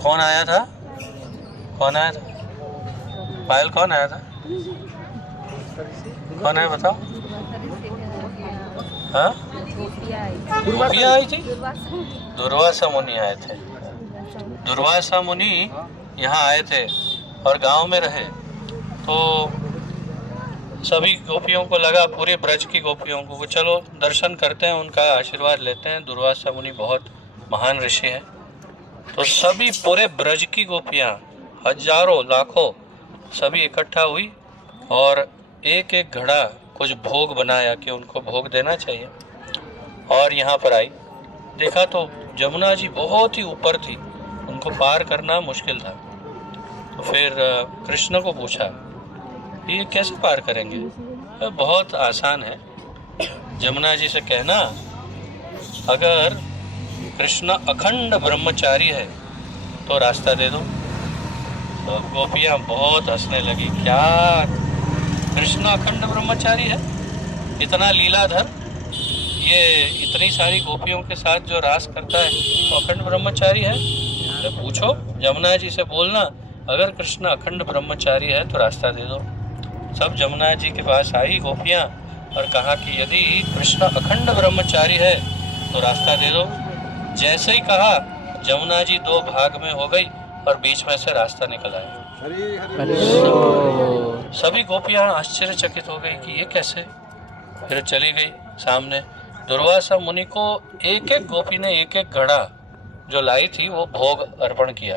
कौन आया था? कौन आया था? पायल कौन आया था? कौन है बताओ? हाँ, गोपियाँ आई थी। दुर्वासा मुनि आए थे। दुर्वासा मुनि यहाँ आए थे और गांव में रहे, तो सभी गोपियों को लगा, पूरे ब्रज की गोपियों को, चलो दर्शन करते हैं, उनका आशीर्वाद लेते हैं। दुर्वासा मुनि बहुत महान ऋषि है। तो सभी पूरे ब्रज की गोपियाँ, हजारों लाखों, सभी इकट्ठा हुई और एक एक घड़ा कुछ भोग बनाया कि उनको भोग देना चाहिए, और यहाँ पर आई। देखा तो जमुना जी बहुत ही ऊपर थी, उनको पार करना मुश्किल था। तो फिर कृष्ण को पूछा, ये कैसे पार करेंगे? बहुत आसान है, जमुना जी से कहना अगर कृष्ण अखंड ब्रह्मचारी है तो रास्ता दे दो। तो गोपियाँ बहुत हंसने लगी, क्या कृष्ण अखंड ब्रह्मचारी है? इतना लीलाधर, ये इतनी सारी गोपियों के साथ जो रास करता है तो अखंड ब्रह्मचारी है? तो पूछो, जमुना जी से बोलना अगर कृष्ण अखंड ब्रह्मचारी है तो रास्ता दे दो। सब जमुना जी के पास आई गोपियाँ और कहा कि यदि कृष्ण अखंड ब्रह्मचारी है तो रास्ता दे दो। जैसे ही कहा, जमुना जी दो भाग में हो गई और बीच में से रास्ता निकल आया। सभी गोपियाँ आश्चर्यचकित हो गई कि ये कैसे। फिर चली गई सामने। दुर्वासा मुनि को एक एक गोपी ने एक एक घड़ा जो लाई थी वो भोग अर्पण किया,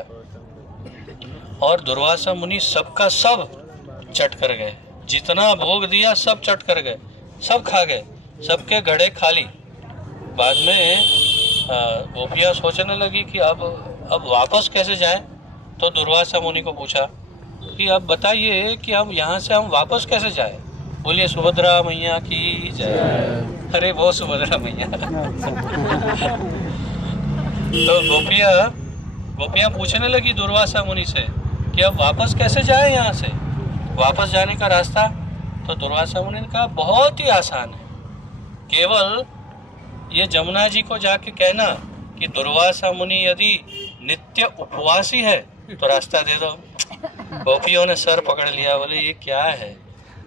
और दुर्वासा मुनि सबका सब चट कर गए। जितना भोग दिया सब चट कर गए, सब खा गए, सबके घड़े खाली। बाद में गोपियाँ सोचने लगी कि अब वापस कैसे जाएं। तो दुर्वासा मुनि को पूछा कि अब बताइए कि अब यहाँ से हम वापस कैसे जाएं। बोलिए सुभद्रा मैया की जय। अरे वो सुभद्रा मैया। तो गोपियाँ पूछने लगी दुर्वासा मुनि से कि अब वापस कैसे जाएं यहाँ से, वापस जाने का रास्ता। तो दुर्वासा मुनि ने कहा बहुत ही आसान है, केवल ये जमुना जी को जाके कहना कि दुर्वासा मुनि यदि नित्य उपवासी है तो रास्ता दे दो। गोपियों ने सर पकड़ लिया, बोले ये क्या है,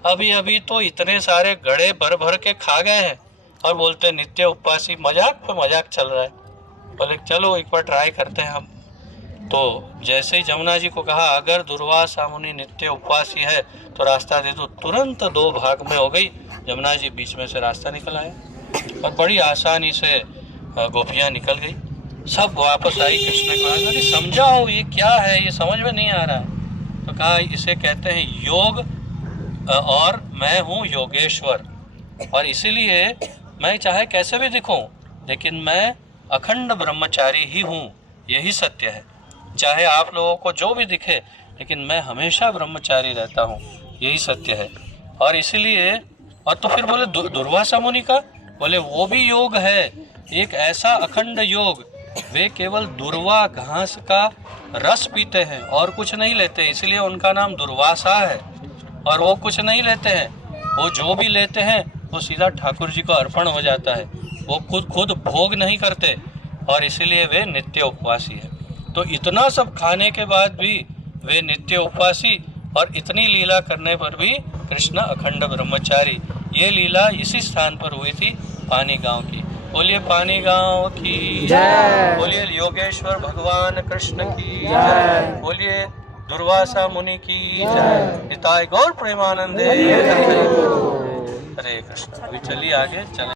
अभी अभी तो इतने सारे घड़े भर भर के खा गए हैं और बोलते नित्य उपवासी। मजाक पे मजाक चल रहा है। बोले चलो एक बार ट्राई करते हैं हम। तो जैसे ही जमुना जी को कहा अगर दुर्वासा मुनि नित्य उपवासी है तो रास्ता दे दो, तुरंत दो भाग में हो गई। जमुना जी बीच में से रास्ता निकल आया और बड़ी आसानी से गोपियाँ निकल गई। सब वापस आई, कृष्ण को कहा अरे समझाओ ये क्या है, ये समझ में नहीं आ रहा। तो कहा इसे कहते हैं योग, और मैं हूँ योगेश्वर, और इसीलिए मैं चाहे कैसे भी दिखूं लेकिन मैं अखंड ब्रह्मचारी ही हूँ, यही सत्य है। चाहे आप लोगों को जो भी दिखे लेकिन मैं हमेशा ब्रह्मचारी रहता हूँ, यही सत्य है। और इसीलिए, और तो फिर बोले दुर्वासा मुनि का, बोले वो भी योग है, एक ऐसा अखंड योग, वे केवल दुर्वा घास का रस पीते हैं और कुछ नहीं लेते, इसलिए उनका नाम दुर्वासा है। और वो कुछ नहीं लेते हैं, वो जो भी लेते हैं वो सीधा ठाकुर जी को अर्पण हो जाता है। वो खुद भोग नहीं करते और इसीलिए वे नित्य उपवासी है। तो इतना सब खाने के बाद भी वे नित्य उपवासी, और इतनी लीला करने पर भी कृष्ण अखंड ब्रह्मचारी। ये लीला इसी स्थान पर हुई थी, पानी गांव की। बोलिए पानी गांव की जय। बोलिए योगेश्वर भगवान कृष्ण की जय। बोलिए दुर्वासा मुनि की जय। निताय गौर प्रेमानंदे। हरे कृष्ण। अभी चलिए आगे चले।